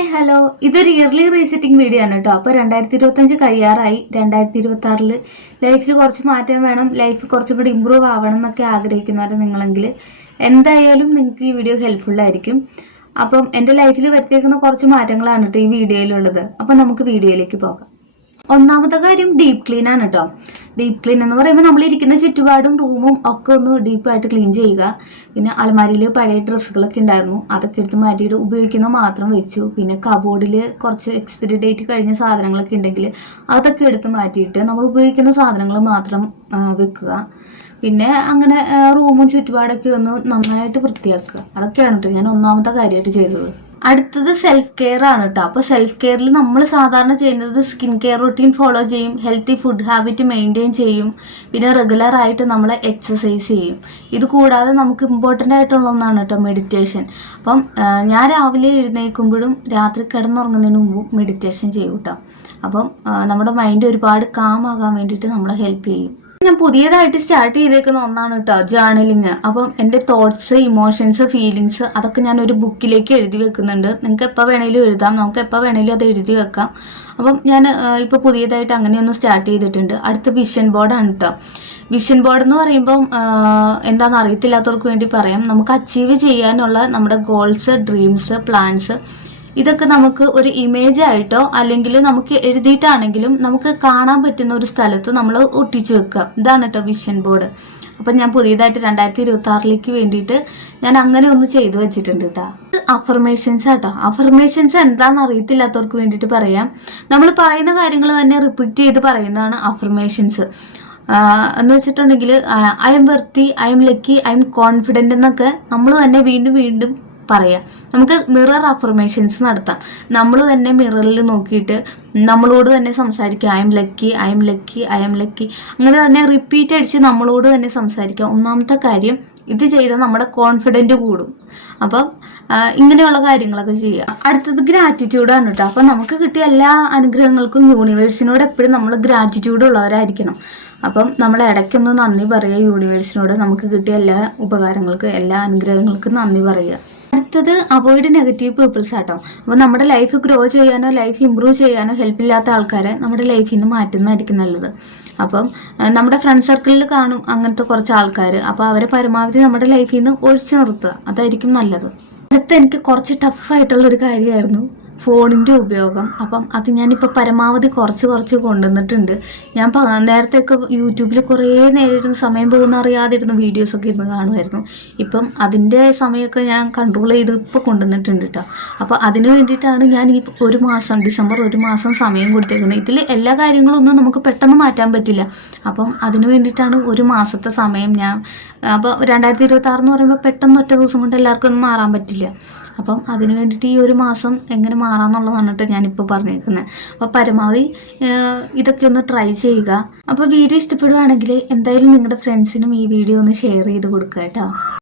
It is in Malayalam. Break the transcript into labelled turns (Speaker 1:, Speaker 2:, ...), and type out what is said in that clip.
Speaker 1: ഹായ് ഹലോ ഇതൊരു ഇയർലി റീസെറ്റിംഗ് വീഡിയോ ആണ് കേട്ടോ അപ്പോൾ രണ്ടായിരത്തി ഇരുപത്തഞ്ച് കഴിയാറായി. രണ്ടായിരത്തി ഇരുപത്തി ആറിൽ ലൈഫിൽ കുറച്ച് മാറ്റം വേണം. ലൈഫ് കുറച്ചും കൂടി ഇമ്പ്രൂവ് ആവണം എന്നൊക്കെ ആഗ്രഹിക്കുന്നവരെ നിങ്ങളെങ്കിൽ. എന്തായാലും നിങ്ങൾക്ക് ഈ വീഡിയോ ഹെൽപ്ഫുള്ളായിരിക്കും അപ്പം എന്റെ ലൈഫിൽ വരുത്തിയേക്കുന്ന കുറച്ച് മാറ്റങ്ങളാണ് കേട്ടോ ഈ വീഡിയോയിലുള്ളത് അപ്പം നമുക്ക് വീഡിയോയിലേക്ക് പോകാം. ഒന്നാമത്തെ കാര്യം ഡീപ് ക്ലീൻ ആണ് കേട്ടോ ഡീപ്പ് ക്ലീൻ എന്ന് പറയുമ്പോൾ നമ്മൾ ഇരിക്കുന്ന ചുറ്റുപാടും റൂമും ഒക്കെ ഒന്ന് ഡീപ്പായിട്ട് ക്ലീൻ ചെയ്യുക. പിന്നെ അലമാരിയിൽ പഴയ ഡ്രസ്സുകളൊക്കെ ഉണ്ടായിരുന്നു. അതൊക്കെ എടുത്ത് മാറ്റിയിട്ട് ഉപയോഗിക്കുന്ന മാത്രം വെച്ചു. പിന്നെ കബോർഡിൽ കുറച്ച് എക്സ്പയറി ഡേറ്റ് കഴിഞ്ഞ സാധനങ്ങളൊക്കെ ഉണ്ടെങ്കിൽ അതൊക്കെ എടുത്ത് മാറ്റിയിട്ട് നമ്മൾ ഉപയോഗിക്കുന്ന സാധനങ്ങൾ മാത്രം വെക്കുക. പിന്നെ അങ്ങനെ റൂമും ചുറ്റുപാടൊക്കെ ഒന്ന് നന്നായിട്ട് വൃത്തിയാക്കുക. അതൊക്കെയാണ് കേട്ടോ ഞാൻ ഒന്നാമത്തെ കാര്യമായിട്ട് ചെയ്തത്. അടുത്തത് സെൽഫ് കെയർ ആണ് കേട്ടോ അപ്പോൾ സെൽഫ് കെയറിൽ നമ്മൾ സാധാരണ ചെയ്യുന്നത് സ്കിൻ കെയർ റൊട്ടീൻ ഫോളോ ചെയ്യും ഹെൽത്തി ഫുഡ് ഹാബിറ്റ് മെയിന്റെയിൻ ചെയ്യും പിന്നെ റെഗുലർ ആയിട്ട് നമ്മൾ എക്സസൈസ് ചെയ്യും. ഇത് കൂടാതെ നമുക്ക് ഇമ്പോർട്ടന്റ് ആയിട്ടുള്ള ഒന്നാണ് കേട്ടോ മെഡിറ്റേഷൻ അപ്പം ഞാൻ രാവിലെ എഴുന്നേൽക്കുമ്പോഴും രാത്രി കിടന്നുറങ്ങുന്നതിന് മുമ്പ് മെഡിറ്റേഷൻ ചെയ്യും കേട്ടോ അപ്പം നമ്മുടെ മൈൻഡ് ഒരുപാട് കാം ആകാൻ വേണ്ടിയിട്ട് നമ്മളെ ഹെൽപ്പ് ചെയ്യും. ഞാൻ പുതിയതായിട്ട് സ്റ്റാർട്ട് ചെയ്തേക്കുന്ന ഒന്നാണ് കേട്ടോ ജേണലിങ് അപ്പം എന്റെ തോട്ട്സ് ഇമോഷൻസ് ഫീലിങ്സ് അതൊക്കെ ഞാൻ ഒരു ബുക്കിലേക്ക് എഴുതി വെക്കുന്നുണ്ട്. നിങ്ങൾക്ക് എപ്പോൾ വേണേലും എഴുതാം. നമുക്ക് എപ്പോൾ വേണേലും അത് എഴുതി വെക്കാം. അപ്പം ഞാൻ ഇപ്പോൾ പുതിയതായിട്ട് അങ്ങനെയൊന്ന് സ്റ്റാർട്ട് ചെയ്തിട്ടുണ്ട്. അടുത്ത വിഷൻ ബോർഡാണ് കേട്ടോ വിഷൻ ബോർഡ് എന്ന് പറയുമ്പം എന്താണെന്ന് അറിയത്തില്ലാത്തവർക്ക് വേണ്ടി പറയാം. നമുക്ക് അച്ചീവ് ചെയ്യാനുള്ള നമ്മുടെ ഗോൾസ് ഡ്രീംസ് പ്ലാൻസ് ഇതൊക്കെ നമുക്ക് ഒരു ഇമേജ് ആയിട്ടോ അല്ലെങ്കിൽ നമുക്ക് എഴുതിയിട്ടാണെങ്കിലും നമുക്ക് കാണാൻ പറ്റുന്ന ഒരു സ്ഥലത്ത് നമ്മൾ ഒട്ടിച്ചു വെക്കുക. ഇതാണ് കേട്ടോ വിഷൻ ബോർഡ് അപ്പം ഞാൻ പുതിയതായിട്ട് രണ്ടായിരത്തി ഇരുപത്തി ആറിലേക്ക് വേണ്ടിയിട്ട് ഞാൻ അങ്ങനെ ഒന്ന് ചെയ്തു വെച്ചിട്ടുണ്ട് കേട്ടോ അഫർമേഷൻസ് ആട്ടോ അഫർമേഷൻസ് എന്താണെന്ന് അറിയത്തില്ലാത്തവർക്ക് വേണ്ടിയിട്ട് പറയാം. നമ്മൾ പറയുന്ന കാര്യങ്ങൾ തന്നെ റിപ്പീറ്റ് ചെയ്ത് പറയുന്നതാണ് അഫർമേഷൻസ് എന്ന് വെച്ചിട്ടുണ്ടെങ്കിൽ I'm worthy I'm lucky I'm confident എന്നൊക്കെ നമ്മൾ തന്നെ വീണ്ടും വീണ്ടും പറയാം. നമുക്ക് മിറർ അഫർമേഷൻസ് നടത്താം. നമ്മൾ തന്നെ മിററിൽ നോക്കിയിട്ട് നമ്മളോട് തന്നെ സംസാരിക്കുക. I'm lucky I'm lucky I'm lucky അങ്ങനെ തന്നെ റിപ്പീറ്റ് അടിച്ച് നമ്മളോട് തന്നെ സംസാരിക്കുക. ഒന്നാമത്തെ കാര്യം ഇത് ചെയ്താൽ നമ്മുടെ കോൺഫിഡന്റ് കൂടും. അപ്പം ഇങ്ങനെയുള്ള കാര്യങ്ങളൊക്കെ ചെയ്യുക. അടുത്തത് ഗ്രാറ്റിറ്റ്യൂഡാണ് കേട്ടോ അപ്പം നമുക്ക് കിട്ടിയ എല്ലാ അനുഗ്രഹങ്ങൾക്കും യൂണിവേഴ്സിനോട് എപ്പോഴും നമ്മൾ ഗ്രാറ്റിറ്റ്യൂഡ് ഉള്ളവരായിരിക്കണം. അപ്പം നമ്മൾ ഇടയ്ക്കൊന്ന് നന്ദി പറയുക യൂണിവേഴ്സിനോട് നമുക്ക് കിട്ടിയ എല്ലാ ഉപകാരങ്ങൾക്കും എല്ലാ അനുഗ്രഹങ്ങൾക്കും നന്ദി പറയുക. അടുത്തത് അവോയ്ഡ് നെഗറ്റീവ് പീപ്പിൾസ് ആട്ടോ. അപ്പോൾ നമ്മുടെ ലൈഫ് ഗ്രോ ചെയ്യാനോ ലൈഫ് ഇമ്പ്രൂവ് ചെയ്യാനോ ഹെൽപ്പ് ഇല്ലാത്ത ആൾക്കാരെ നമ്മുടെ ലൈഫിൽ നിന്ന് മാറ്റുന്നതായിരിക്കും നല്ലത്. അപ്പം നമ്മുടെ ഫ്രണ്ട് സർക്കിളിൽ കാണും അങ്ങനത്തെ കുറച്ച് ആൾക്കാർ അപ്പോൾ അവരെ പരമാവധി നമ്മുടെ ലൈഫിൽ നിന്ന് ഒഴിച്ചു നിർത്തുക. അതായിരിക്കും നല്ലത്. അടുത്ത എനിക്ക് കുറച്ച് ടഫായിട്ടുള്ളൊരു കാര്യമായിരുന്നു. ഫോണിന്റെ ഉപയോഗം. അപ്പം അത് ഞാനിപ്പോൾ പരമാവധി കുറച്ച് കുറച്ച് കൊണ്ടുവന്നിട്ടുണ്ട്. ഞാൻ നേരത്തെയൊക്കെ യൂട്യൂബിൽ കുറേ നേരം സമയം പോകുന്ന അറിയാതിരുന്ന വീഡിയോസൊക്കെ ഇരുന്ന് കാണുമായിരുന്നു. ഇപ്പം അതിന്റെ സമയമൊക്കെ ഞാൻ കൺട്രോൾ ചെയ്ത് ഇപ്പോൾ കൊണ്ടുവന്നിട്ടുണ്ട് കേട്ടോ അപ്പോൾ അതിന് വേണ്ടിയിട്ടാണ് ഞാൻ ഈ ഒരു മാസം ഡിസംബർ ഒരു മാസം സമയം കൊടുത്തേക്കുന്നത്. ഇതിൽ എല്ലാ കാര്യങ്ങളും കാര്യങ്ങളൊന്നും നമുക്ക് പെട്ടെന്ന് മാറ്റാൻ പറ്റില്ല. അപ്പം അതിന് വേണ്ടിയിട്ടാണ് ഒരു മാസത്തെ സമയം ഞാൻ അപ്പോൾ രണ്ടായിരത്തി എന്ന് പറയുമ്പോൾ പെട്ടെന്ന് ഒറ്റ ദിവസം കൊണ്ട് എല്ലാവർക്കും ഒന്നും മാറാൻ പറ്റില്ല. അപ്പം അതിന് വേണ്ടിയിട്ട് ഈ ഒരു മാസം എങ്ങനെ മാറാമെന്നുള്ളതാണ് ഞാനിപ്പോൾ പറഞ്ഞേക്കുന്നത് അപ്പോൾ പരമാവധി ഇതൊക്കെ ഒന്ന് ട്രൈ ചെയ്യുക. അപ്പോൾ വീഡിയോ ഇഷ്ടപ്പെടുവാണെങ്കിൽ എന്തായാലും നിങ്ങളുടെ ഫ്രണ്ട്സിനും ഈ വീഡിയോ ഒന്ന് ഷെയർ ചെയ്ത് കൊടുക്കുക കേട്ടോ.